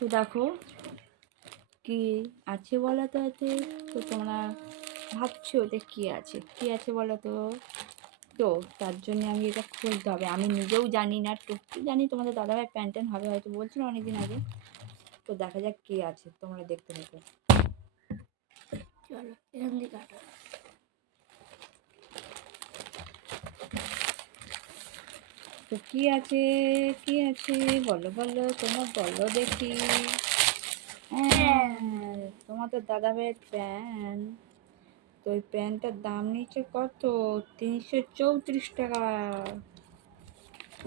তো দেখো কি আছে বলো তো এতে? তো তোমরা ভাবছ ওতে কী আছে? কী আছে বলো তো তো তার জন্য আমি এটা খুলতে হবে। আমি নিজেও জানি না টুকটু জানি তোমাদের দাদাভাই প্যান্ট ট্যান্ট হবে হয়তো বলছিল অনেকদিন আগে। তো দেখা যাক কী আছে, তোমরা দেখতে থাকো। চলো, এখান কাটো। তো কী আছে? কী আছে? বলো বলো তোমার বলো দেখি। হ্যাঁ তোমার তো দাদা ভাইয়ের প্যান্ট তো ওই প্যান্টটার দাম নিচ্ছে কত? তিনশো চৌত্রিশ টাকা।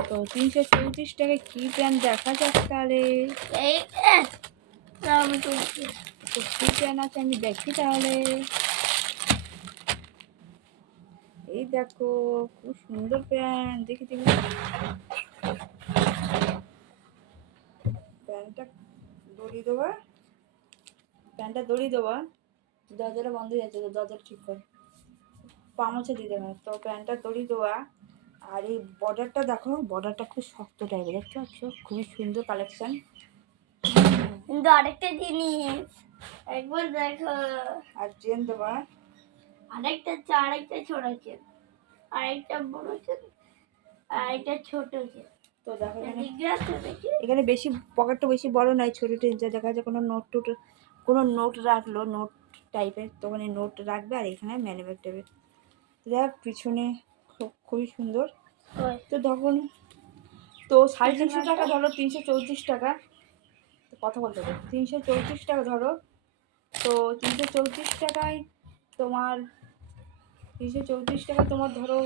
তো তিনশো চৌত্রিশ টাকায় কী প্যান্ট দেখা যাক তাহলে? তো কী প্যান্ট আছে আমি দেখি তাহলে। এই দেখো খুব সুন্দর প্যান্ট দেখি দেখি প্যান্টটা দড়ি দেওয়া প্যান্টটা দড়ি দেওয়া দরজাটা বন্ধ হয়ে যাচ্ছে দরজাটা ঠিক কর। পামোচা দিয়ে দেবে। তো প্যান্টটা দড়ি দেওয়া আর এই বর্ডারটা দেখো বর্ডারটা খুব শক্ত টাইপের দেখতে পাচ্ছ? খুবই সুন্দর কালেকশন কিন্তু আরেকটা জিনিস একবার দেখো। আর চেন দেওয়া আরেকটা আরেকটা ছোট আছে আরেকটা বড় আছে আরেকটা ছোট আছে তো দেখো এখানে। বেশি পকেটটা বেশি বড় নয় ছোটো যা দেখা যাচ্ছে কোনো নোট টোট কোনো নোট রাখল নোট টাইপের তো ওখানে নোট রাখবে আর এখানে ম্যানি ব্যাগ টাইপের দেখ পিছনে খুব- খুবই সুন্দর। তো তখন তো সাড়ে তিনশো টাকা ধরো তিনশো চৌত্রিশ টাকা। তো কথা বলতে হবে। তিনশো চৌত্রিশ টাকা ধরো তো তিনশো চৌত্রিশ টাকায় তোমার তিনশো চৌত্রিশ টাকা তোমার ধরো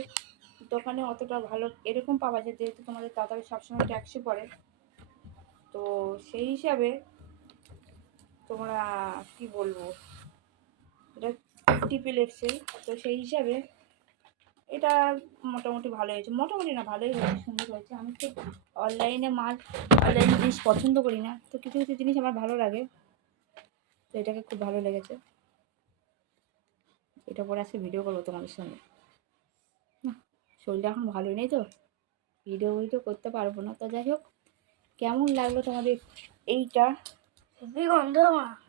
দোকানে অতটা ভালো এরকম পাওয়া যায়, যেহেতু তোমাদের তাড়াতাড়ি সবসময় ট্যাক্সি পড়ে। তো সেই হিসাবে তোমরা কি বলব? এটা টিপিল এক্সেল তো সেই হিসাবে এটা মোটামুটি ভালো হয়েছে। মোটামুটি না, ভালোই হয়েছে, সুন্দর হয়েছে। আমি তো অনলাইনে মাল অনলাইনে জিনিস পছন্দ করি না। তো কিছু কিছু জিনিস আমার ভালো লাগে। তো এটাকে খুব ভালো লেগেছে। এটা পরে আজকে ভিডিও করব তোমাদের সঙ্গে। না শরীরটা এখন ভালোই নেই তো। ভিডিও ভিডিও করতে পারব না। তো যাই হোক কেমন লাগল তোমাদের এইটা?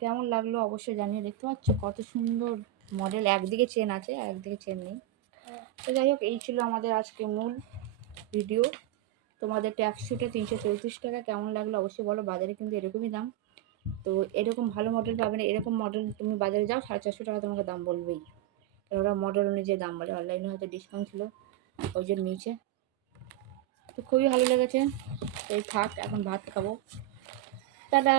কেমন লাগল অবশ্যই জানিয়ে দেখতে পাচ্ছ? কত সুন্দর মডেল একদিকে চেন আছে আর একদিকে চেন নেই। তো যাই হোক এই ছিল আমাদের আজকে মূল ভিডিও তোমাদের ট্যাক্সিটা তিনশো চৌত্রিশ টাকা। কেমন লাগল অবশ্যই বলো বাজারে কিন্তু এরকমই দাম। তো এরকম ভালো মডেল পাবে না এরকম মডেল তুমি বাজারে যাও সাড়ে চারশো টাকা তোমাকে দাম বলবেই। কারণ ওরা মডেল অনুযায়ী দাম বলে অনলাইনে হয়তো ডিসকাউন্ট ছিল, ওই জন্য নিয়েছে। তো খুবই ভালো লেগেছে। এই থাক, এখন ভাত খাব। টাটা।